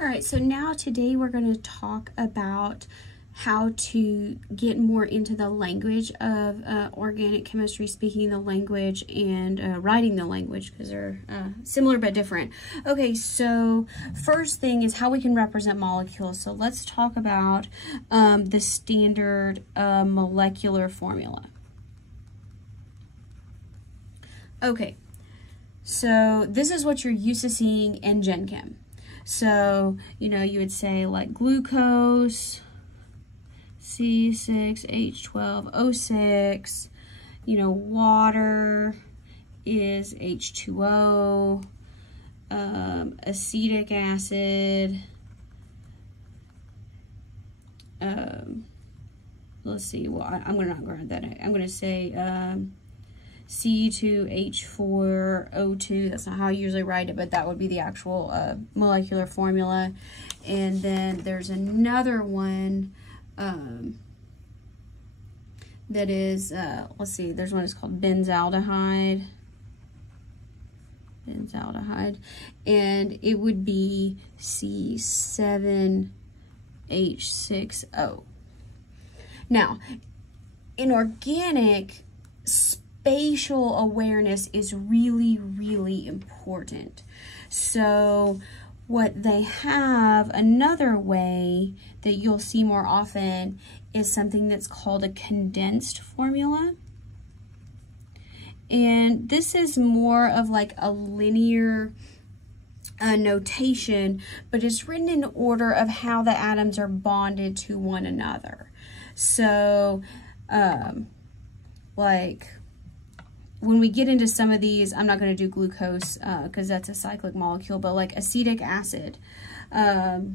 All right, so now today we're going to talk about how to get more into the language of organic chemistry, speaking the language and writing the language, because they're similar but different. Okay, so first thing is how we can represent molecules. So let's talk about the standard molecular formula. Okay, so this is what you're used to seeing in Gen Chem. So, you know, you would say like glucose, C6H12O6, you know, water is H2O, acetic acid, let's see, well, I'm going to not grab that. I'm going to say C2H4O2. That's not how I usually write it, but that would be the actual molecular formula. And then there's another one that is, let's see, there's one that's called benzaldehyde. And it would be C7H6O. Now, in organic, spatial awareness is really, really important. So what they have, another way that you'll see more often, is something that's called a condensed formula. And this is more of like a linear notation, but it's written in order of how the atoms are bonded to one another. So, like, when we get into some of these, I'm not going to do glucose because that's a cyclic molecule, but like acetic acid, the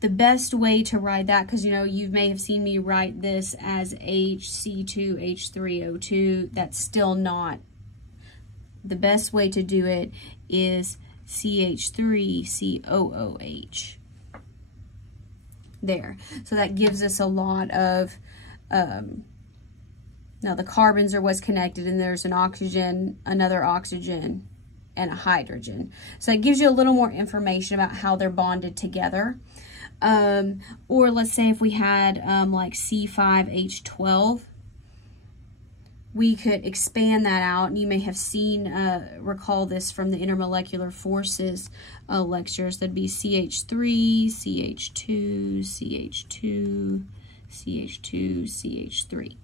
best way to write that, because you know, you may have seen me write this as HC2H3O2, that's still not. The best way to do it is CH3COOH. There. So that gives us a lot of, now the carbons are what's connected, and there's an oxygen, another oxygen, and a hydrogen. So it gives you a little more information about how they're bonded together. Or let's say if we had like C5H12, we could expand that out, and you may have seen, recall this from the intermolecular forces lectures. That'd be CH3, CH2, CH2, CH2, CH3.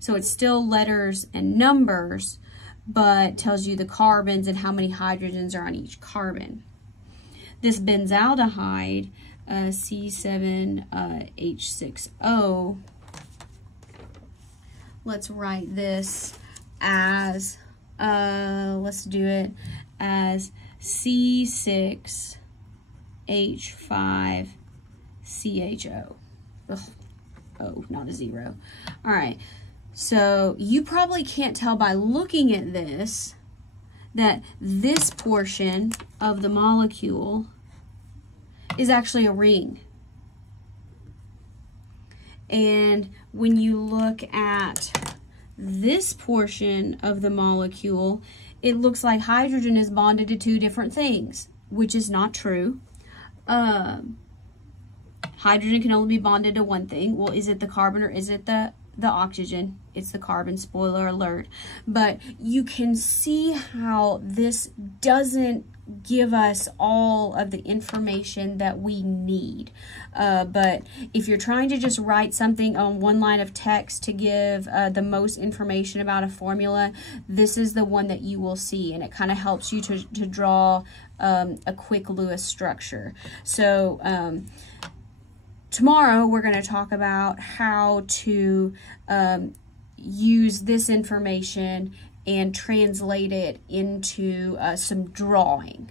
So it's still letters and numbers, but tells you the carbons and how many hydrogens are on each carbon. This benzaldehyde, C7H6O, let's write this as, let's do it as C6H5CHO. Ugh. Oh, not a zero. All right. So you probably can't tell by looking at this that this portion of the molecule is actually a ring. And when you look at this portion of the molecule, it looks like hydrogen is bonded to two different things, which is not true. Hydrogen can only be bonded to one thing. Well, is it the carbon or is it the oxygen? It's the carbon, spoiler alert. But you can see how this doesn't give us all of the information that we need. But if you're trying to just write something on one line of text to give the most information about a formula, this is the one that you will see, and it kind of helps you to draw a quick Lewis structure. So tomorrow we're going to talk about how to use this information and translate it into some drawing.